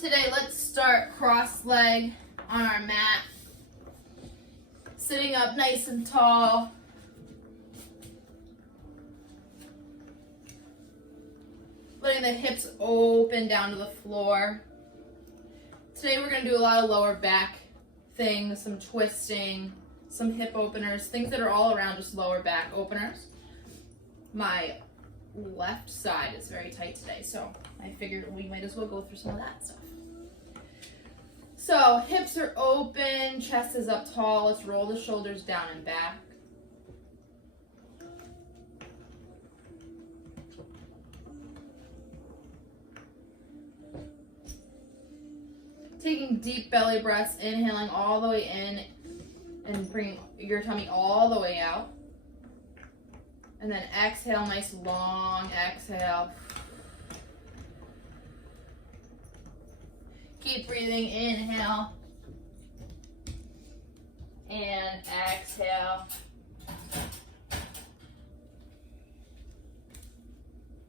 today let's start cross leg on our mat. Sitting up nice and tall. Letting the hips open down to the floor. Today we're going to do a lot of lower back things, some twisting, some hip openers, things that are all around just lower back openers. My left side is very tight today, so I figured we might as well go through some of that stuff. So hips are open, chest is up tall. Let's roll the shoulders down and back. Taking deep belly breaths, inhaling all the way in and bringing your tummy all the way out. And then exhale, nice long exhale. Keep breathing, inhale. And exhale.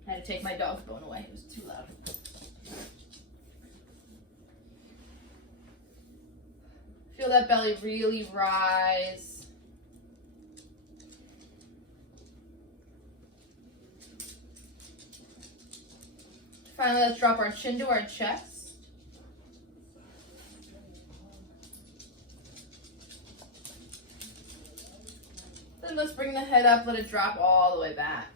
I had to take my dog's bone away, it was too loud. Feel that belly really rise. Finally, let's drop our chin to our chest. Then let's bring the head up, let it drop all the way back.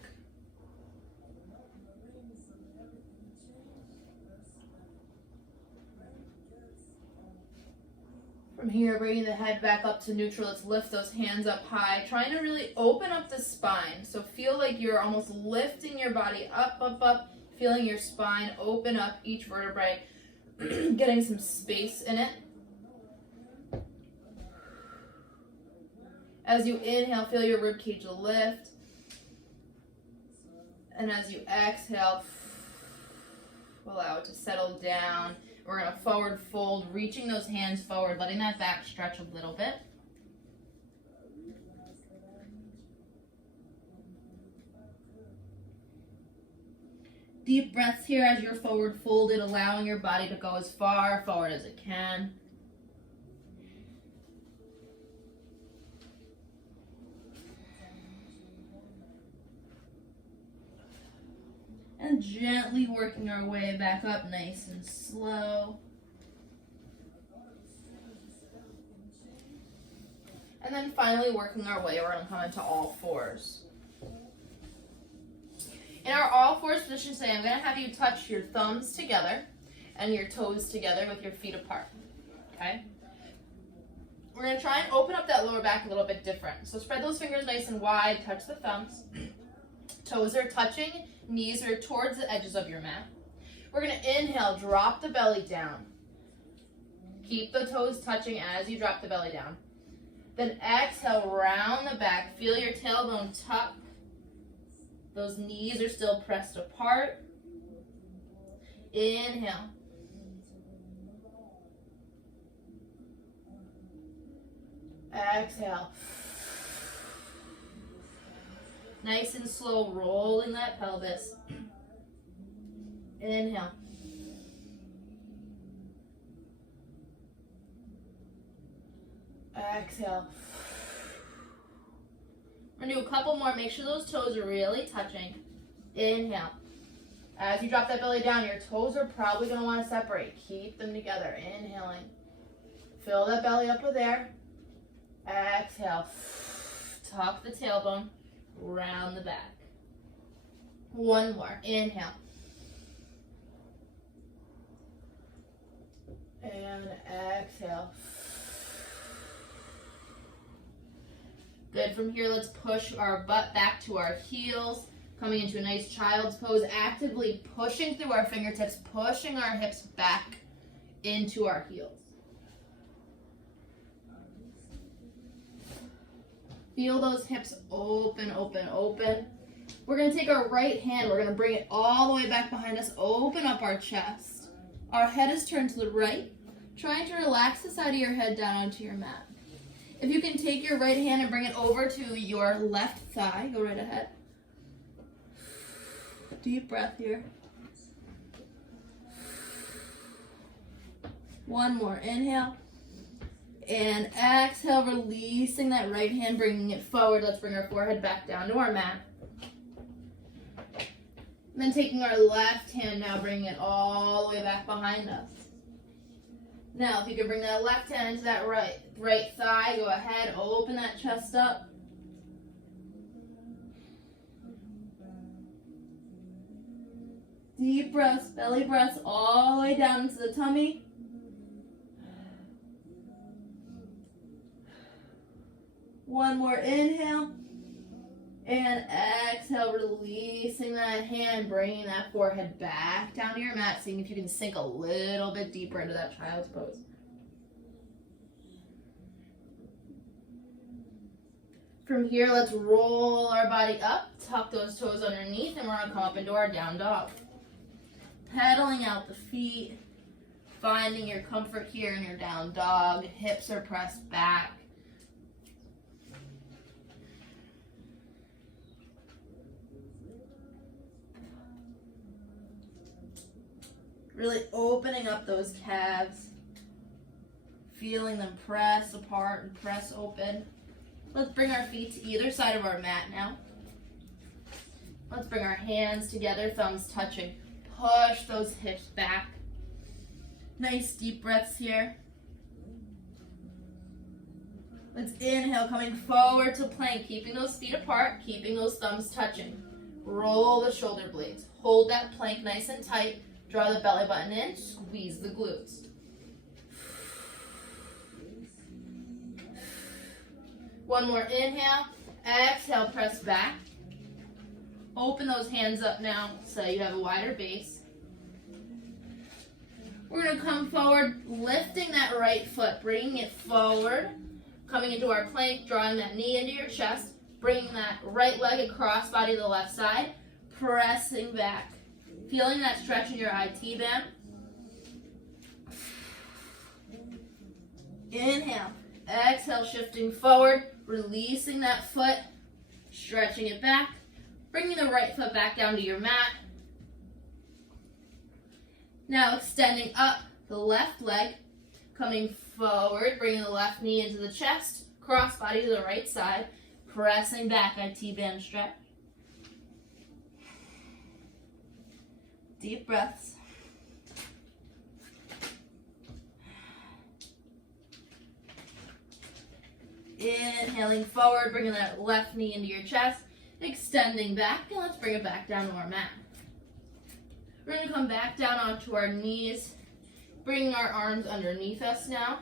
From here, bringing the head back up to neutral. Let's lift those hands up high, trying to really open up the spine. So feel like you're almost lifting your body up, up, up. Feeling your spine open up, each vertebrae, getting some space in it. As you inhale, feel your ribcage lift. And as you exhale, allow it to settle down. We're going to forward fold, reaching those hands forward, letting that back stretch a little bit. Deep breaths here as you're forward folded, allowing your body to go as far forward as it can. And gently working our way back up, nice and slow. And then finally working our way, we're going to come into all fours. In our all fours position today, I'm going to have you touch your thumbs together and your toes together with your feet apart, okay? We're going to try and open up that lower back a little bit different. So spread those fingers nice and wide, touch the thumbs. Toes are touching, knees are towards the edges of your mat. We're going to inhale, drop the belly down. Keep the toes touching as you drop the belly down. Then exhale, round the back, feel your tailbone tuck. Those knees are still pressed apart. Inhale. Exhale. Nice and slow, rolling that pelvis. Inhale. Exhale. We're going to do a couple more. Make sure those toes are really touching. Inhale. As you drop that belly down, your toes are probably going to want to separate. Keep them together. Inhaling. Fill that belly up with air. Exhale. Tuck the tailbone. Round the back. One more. Inhale. And exhale. Good. From here, let's push our butt back to our heels, coming into a nice child's pose, actively pushing through our fingertips, pushing our hips back into our heels. Feel those hips open, open, open. We're going to take our right hand, we're going to bring it all the way back behind us, open up our chest. Our head is turned to the right, trying to relax the side of your head down onto your mat. If you can take your right hand and bring it over to your left thigh, go right ahead. Deep breath here. One more, inhale. And exhale, releasing that right hand, bringing it forward. Let's bring our forehead back down to our mat. And then taking our left hand now, bringing it all the way back behind us. Now, if you could bring that left hand into that right thigh, go ahead, open that chest up. Deep breaths, belly breaths, all the way down into the tummy. One more inhale. And exhale, releasing that hand, bringing that forehead back down to your mat, seeing if you can sink a little bit deeper into that child's pose. From here, let's roll our body up, tuck those toes underneath, and we're going to come up into our down dog. Pedaling out the feet, finding your comfort here in your down dog. Hips are pressed back. Really opening up those calves, feeling them press apart and press open. Let's bring our feet to either side of our mat now. Let's bring our hands together, thumbs touching. Push those hips back. Nice deep breaths here. Let's inhale, coming forward to plank, keeping those feet apart, keeping those thumbs touching. Roll the shoulder blades. Hold that plank nice and tight. Draw the belly button in, squeeze the glutes. One more inhale. Exhale, press back. Open those hands up now so you have a wider base. We're going to come forward, lifting that right foot, bringing it forward, coming into our plank, drawing that knee into your chest, bringing that right leg across body to the left side, pressing back. Feeling that stretch in your IT band. Inhale. Exhale, shifting forward, releasing that foot, stretching it back, bringing the right foot back down to your mat. Now extending up the left leg, coming forward, bringing the left knee into the chest, cross body to the right side, pressing back, IT band stretch. Deep breaths. Inhaling forward, bringing that left knee into your chest, extending back, and let's bring it back down to our mat. We're going to come back down onto our knees, bringing our arms underneath us now,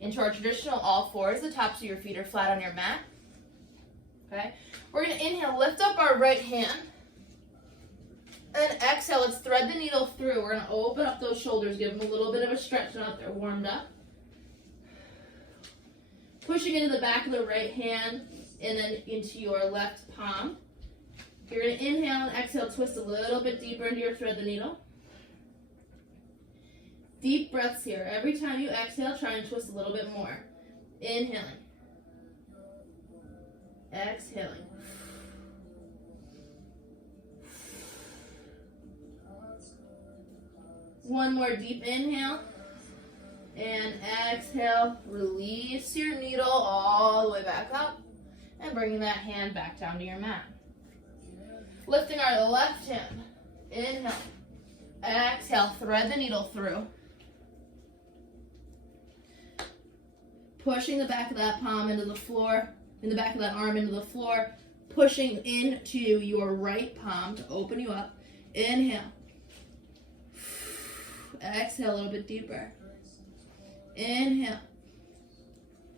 into our traditional all fours. The tops of your feet are flat on your mat. Okay? We're going to inhale, lift up our right hand. And exhale, let's thread the needle through. We're going to open up those shoulders, give them a little bit of a stretch now that they're warmed up. Pushing into the back of the right hand and then into your left palm. You're going to inhale and exhale, twist a little bit deeper into your thread the needle. Deep breaths here. Every time you exhale, try and twist a little bit more. Inhaling. Exhaling. One more deep inhale. And exhale, release your needle all the way back up. And bringing that hand back down to your mat. Lifting our left hand. Inhale. Exhale, thread the needle through. Pushing the back of that palm into the floor, in the back of that arm into the floor. Pushing into your right palm to open you up. Inhale. Exhale a little bit deeper. Inhale.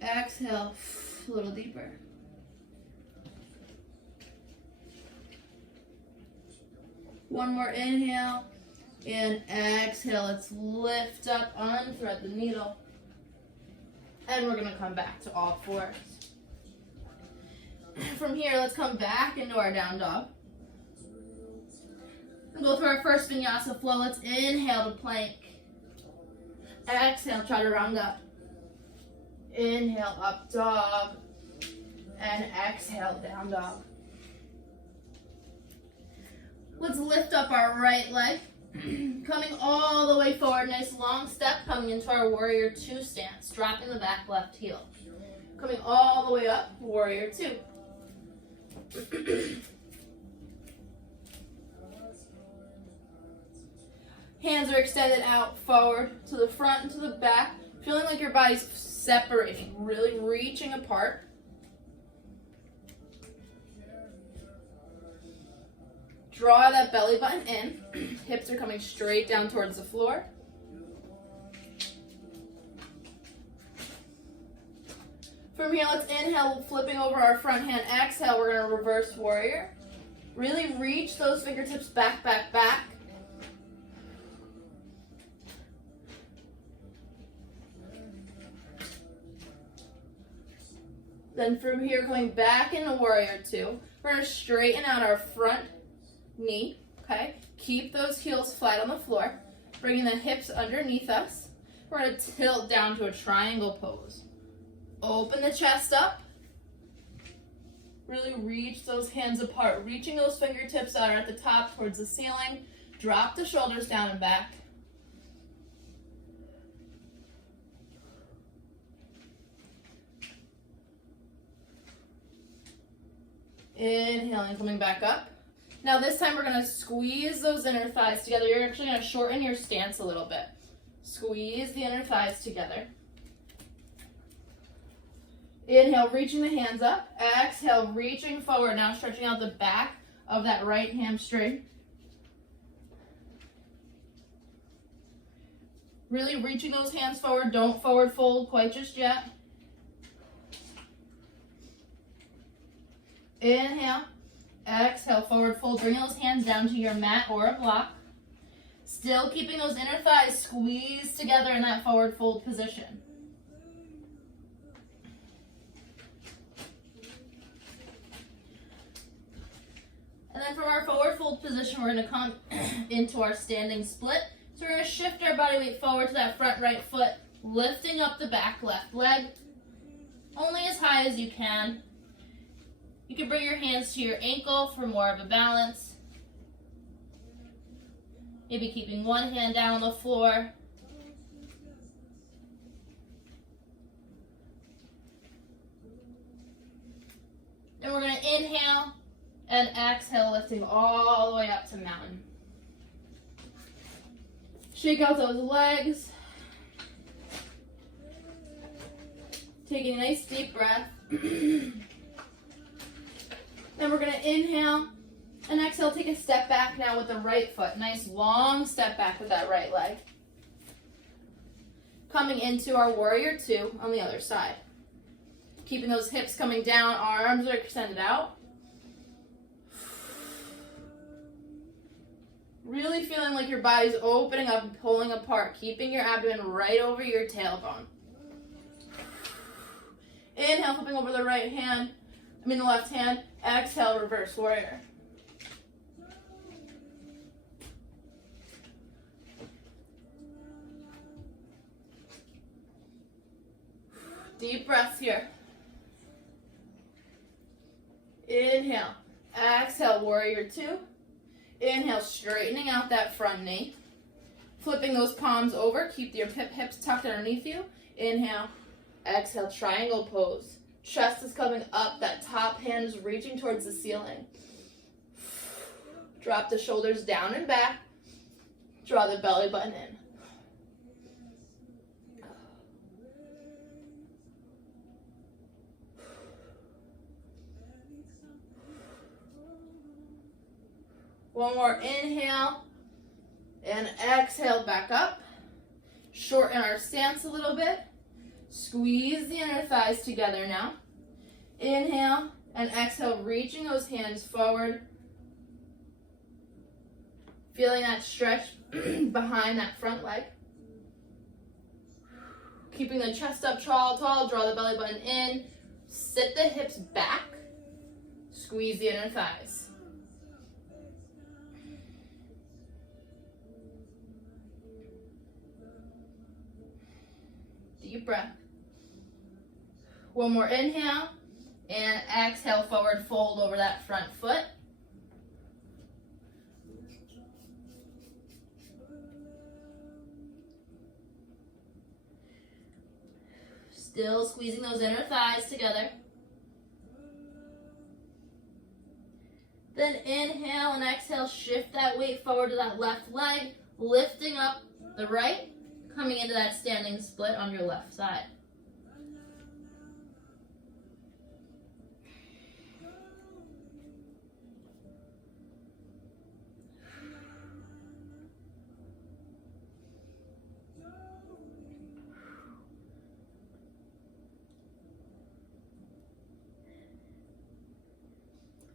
Exhale a little deeper. One more inhale and exhale. Let's lift up, unthread the needle. And we're going to come back to all fours. From here, let's come back into our down dog. And go through our first vinyasa flow. Let's inhale to plank. Exhale, chaturanga. Inhale, up dog. And exhale, down dog. Let's lift up our right leg. Coming all the way forward, nice long step, coming into our warrior two stance, dropping the back left heel. Coming all the way up, warrior two. Hands are extended out, forward, to the front and to the back, feeling like your body's separating, really reaching apart. Draw that belly button in. Hips are coming straight down towards the floor. From here, let's inhale, flipping over our front hand. Exhale, we're going to reverse warrior. Really reach those fingertips back, back, back. Then from here, going back into warrior two. We're going to straighten out our front knee, okay? Keep those heels flat on the floor. Bringing the hips underneath us. We're going to tilt down to a triangle pose. Open the chest up. Really reach those hands apart. Reaching those fingertips out at the top towards the ceiling. Drop the shoulders down and back. Inhaling, coming back up. Now this time we're going to squeeze those inner thighs together. You're actually going to shorten your stance a little bit. Squeeze the inner thighs together. Inhale, reaching the hands up. Exhale, reaching forward. Now stretching out the back of that right hamstring. Really reaching those hands forward. Don't forward fold quite just yet. Inhale. Exhale, forward fold. Bring those hands down to your mat or a block. Still keeping those inner thighs squeezed together in that forward fold position. And then from our forward fold position, we're going to come into our standing split. So we're going to shift our body weight forward to that front right foot, lifting up the back left leg, only as high as you can. You can bring your hands to your ankle for more of a balance. Maybe keeping one hand down on the floor. Then we're going to inhale and exhale, lifting all the way up to mountain. Shake out those legs. Taking a nice deep breath. Then we're going to inhale and exhale, take a step back now with the right foot. Nice long step back with that right leg. Coming into our warrior two on the other side. Keeping those hips coming down, arms are extended out. Really feeling like your body's opening up and pulling apart, keeping your abdomen right over your tailbone. Inhale, flipping over the the left hand. Exhale, reverse warrior. Deep breaths here. Inhale. Exhale, warrior two. Inhale, straightening out that front knee. Flipping those palms over. Keep your hips tucked underneath you. Inhale. Exhale, triangle pose. Chest is coming up. That top hand is reaching towards the ceiling. Drop the shoulders down and back. Draw the belly button in. One more inhale and exhale back up. Shorten our stance a little bit. Squeeze the inner thighs together now. Inhale and exhale, reaching those hands forward. Feeling that stretch behind that front leg. Keeping the chest up tall, draw the belly button in. Sit the hips back. Squeeze the inner thighs. Deep breath. One more inhale and exhale, forward fold over that front foot. Still squeezing those inner thighs together. Then inhale and exhale, shift that weight forward to that left leg, lifting up the right, coming into that standing split on your left side.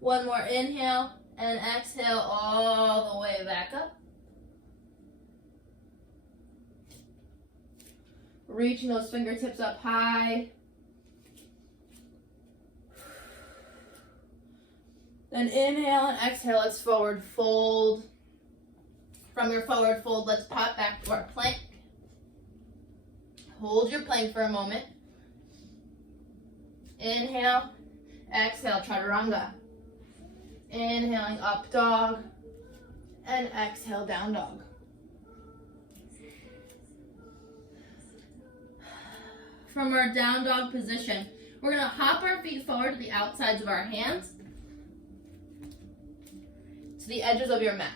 One more inhale and exhale all the way back up. Reaching those fingertips up high. Then inhale and exhale, let's forward fold. From your forward fold, let's pop back to our plank. Hold your plank for a moment. Inhale, exhale, chaturanga. Inhaling up dog, and exhale down dog. From our down dog position, we're gonna hop our feet forward to the outsides of our hands, to the edges of your mat.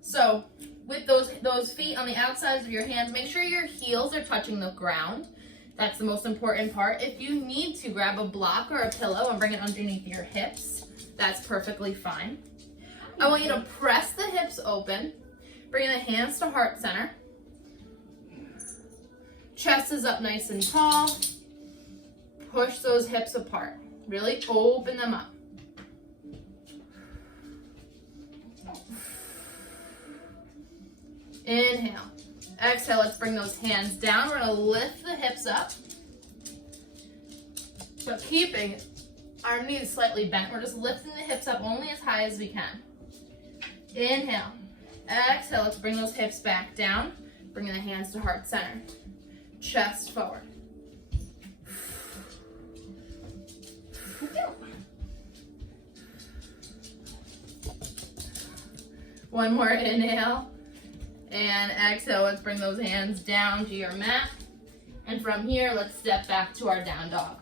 So, with those feet on the outsides of your hands, make sure your heels are touching the ground. That's the most important part. If you need to, grab a block or a pillow and bring it underneath your hips. That's perfectly fine. I want you to press the hips open, bring the hands to heart center. Chest is up nice and tall. Push those hips apart. Really open them up. Inhale. Exhale, let's bring those hands down. We're gonna lift the hips up, but keeping our knees slightly bent. We're just lifting the hips up only as high as we can. Inhale. Exhale, let's bring those hips back down. Bringing the hands to heart center. Chest forward. One more inhale. And exhale, let's bring those hands down to your mat. And from here, let's step back to our down dog.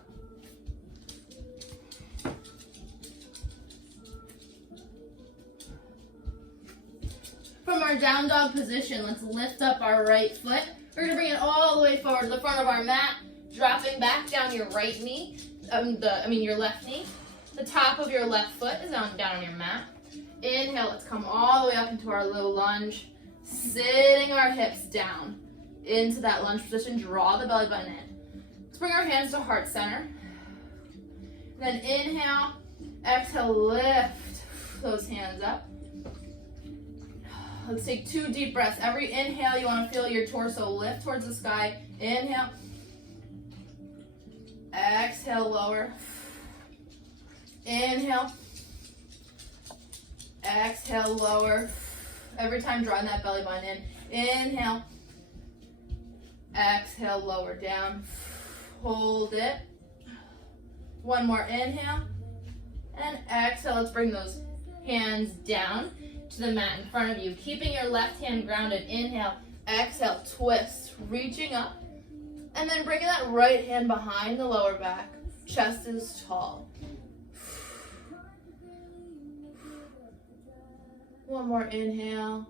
From our down dog position, let's lift up our right foot. We're gonna bring it all the way forward to the front of our mat, dropping back down your right knee, your left knee. The top of your left foot is down on your mat. Inhale, let's come all the way up into our low lunge. Sitting our hips down into that lunge position, draw the belly button in. Let's bring our hands to heart center. Then inhale, exhale, lift those hands up. Let's take 2 deep breaths. Every inhale, you want to feel your torso lift towards the sky. Inhale. Exhale, lower. Inhale. Exhale, lower. Every time, drawing that belly button in. Inhale. Exhale, lower down. Hold it. One more inhale. And exhale. Let's bring those hands down to the mat in front of you. Keeping your left hand grounded. Inhale. Exhale. Twist. Reaching up. And then bringing that right hand behind the lower back. Chest is tall. One more inhale.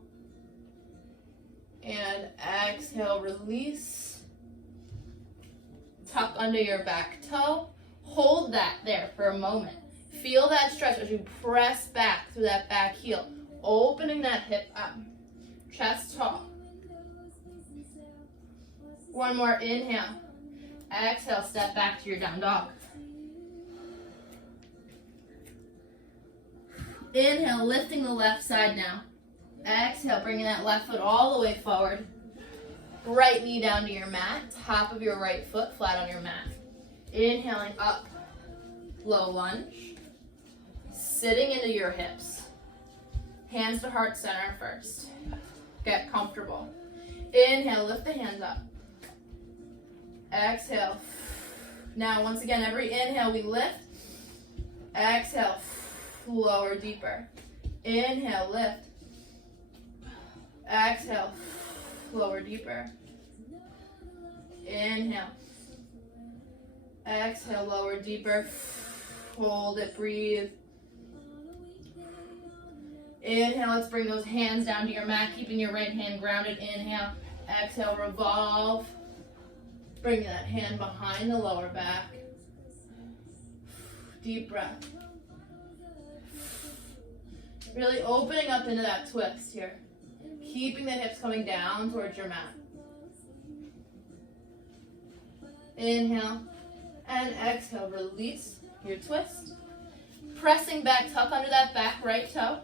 And exhale, release. Tuck under your back toe. Hold that there for a moment. Feel that stretch as you press back through that back heel. Opening that hip up. Chest tall. One more inhale. Exhale, step back to your down dog. Inhale, lifting the left side now. Exhale, bringing that left foot all the way forward. Right knee down to your mat. Top of your right foot flat on your mat. Inhaling up. Low lunge. Sitting into your hips. Hands to heart center first. Get comfortable. Inhale, lift the hands up. Exhale. Now, once again, every inhale we lift. Exhale. Lower, deeper. Inhale, lift. Exhale, lower deeper. Inhale. Exhale, lower deeper. Hold it, breathe. Inhale, let's bring those hands down to your mat, keeping your right hand grounded. Inhale. Exhale, revolve. Bring that hand behind the lower back. Deep breath. Really opening up into that twist here. Keeping the hips coming down towards your mat. Inhale and exhale. Release your twist. Pressing back, tuck under that back right toe.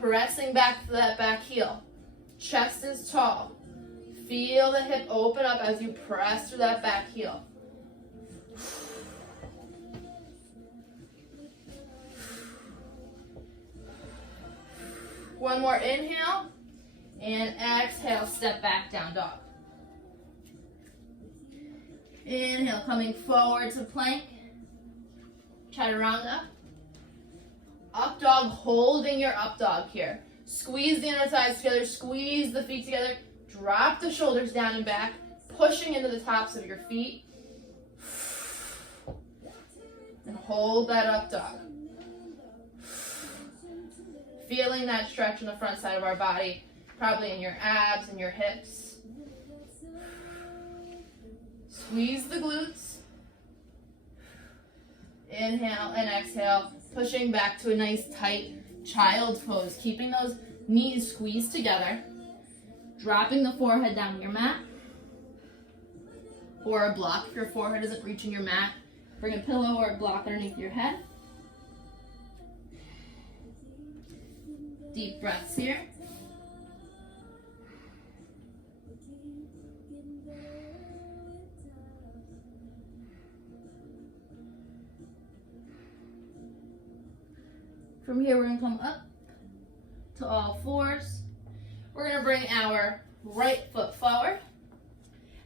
Pressing back to that back heel. Chest is tall. Feel the hip open up as you press through that back heel. One more inhale. And exhale, step back, down dog. Inhale, coming forward to plank. Chaturanga. Up dog, holding your up dog here. Squeeze the inner thighs together, squeeze the feet together. Drop the shoulders down and back, pushing into the tops of your feet. And hold that up dog. Feeling that stretch in the front side of our body, probably in your abs and your hips. Squeeze the glutes. Inhale and exhale, pushing back to a nice tight child's pose, keeping those knees squeezed together. Dropping the forehead down to your mat. Or a block if your forehead isn't reaching your mat. Bring a pillow or a block underneath your head. Deep breaths here. From here, we're going to come up to all fours. We're going to bring our right foot forward.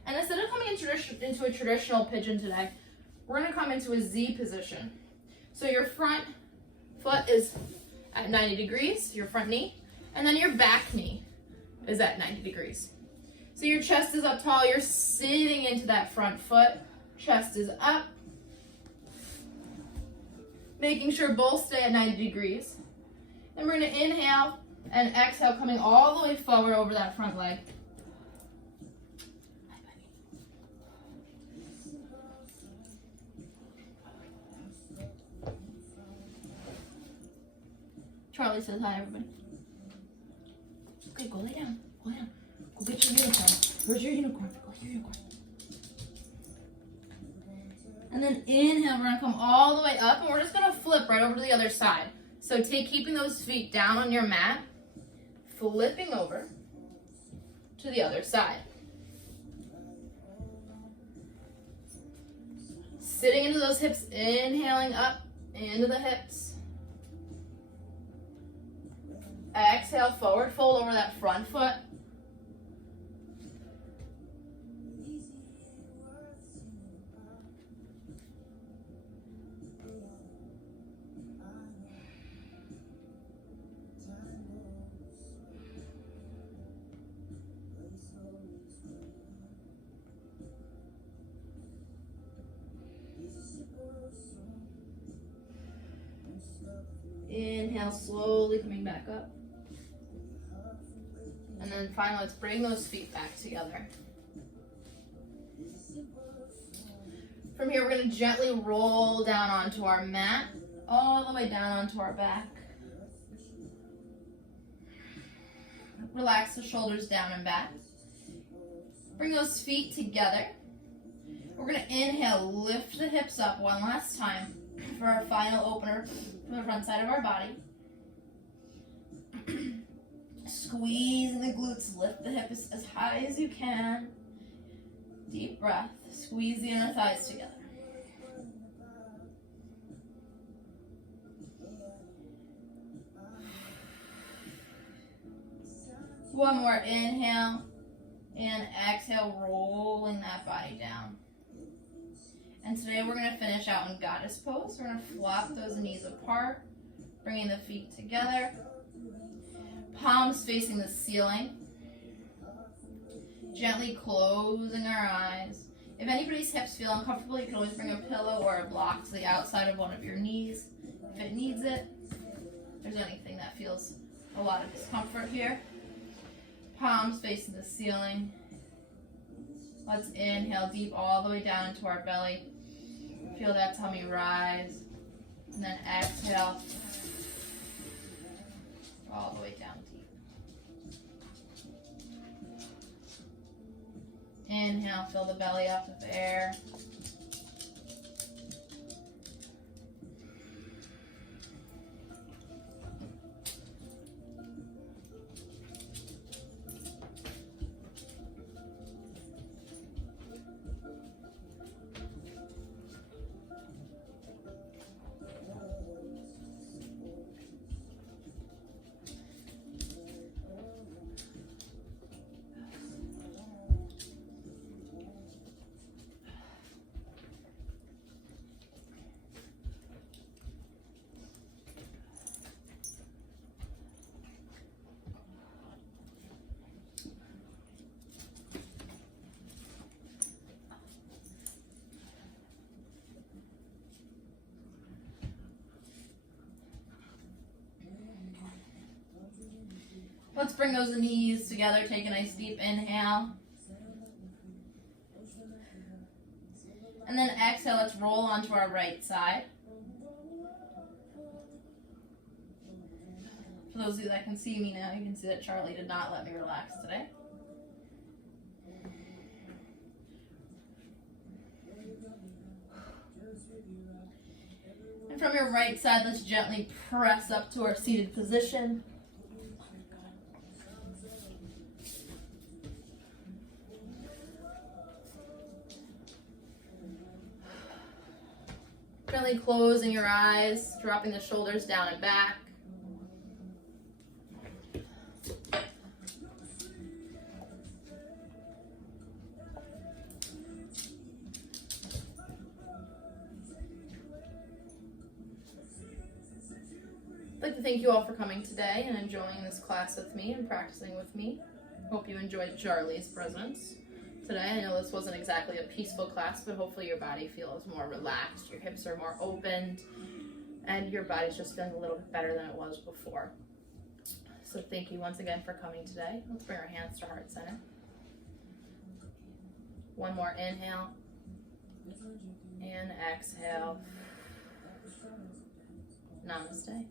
And instead of coming into a traditional pigeon today, we're going to come into a Z position. So your front foot is at 90 degrees, your front knee, and then your back knee is at 90 degrees. So your chest is up tall, you're sitting into that front foot, chest is up, making sure both stay at 90 degrees. And we're going to inhale and exhale, coming all the way forward over that front leg. Charlie says hi, everybody. Okay, go lay down. Go lay down. Go get your unicorn. Where's your unicorn? Go get your unicorn. And then inhale, we're going to come all the way up, and we're just going to flip right over to the other side. So keeping those feet down on your mat, flipping over to the other side. Sitting into those hips, inhaling up into the hips. Exhale, forward fold over that front foot. Inhale, slowly coming back up. And then finally, let's bring those feet back together. From here, we're going to gently roll down onto our mat, all the way down onto our back. Relax the shoulders down and back. Bring those feet together. We're going to inhale, lift the hips up one last time for our final opener from the front side of our body. Squeeze the glutes, lift the hips as high as you can. Deep breath, squeeze the inner thighs together. One more inhale and exhale, rolling that body down. And today we're going to finish out in goddess pose. We're going to flop those knees apart, bringing the feet together. Palms facing the ceiling. Gently closing our eyes. If anybody's hips feel uncomfortable, you can always bring a pillow or a block to the outside of one of your knees if it needs it. If there's anything that feels a lot of discomfort here. Palms facing the ceiling. Let's inhale deep all the way down into our belly. Feel that tummy rise. And then exhale all the way down deep. Inhale, fill the belly up with air. Let's bring those knees together. Take a nice deep inhale. And then exhale, let's roll onto our right side. For those of you that can see me now, you can see that Charlie did not let me relax today. And from your right side, let's gently press up to our seated position. Gently closing your eyes, dropping the shoulders down and back. I'd like to thank you all for coming today and enjoying this class with me and practicing with me. Hope you enjoyed Charlie's presence today. I know this wasn't exactly a peaceful class, but hopefully your body feels more relaxed, your hips are more opened, and your body's just feeling a little bit better than it was before. So thank you once again for coming today. Let's bring our hands to heart center. One more inhale and exhale. Namaste.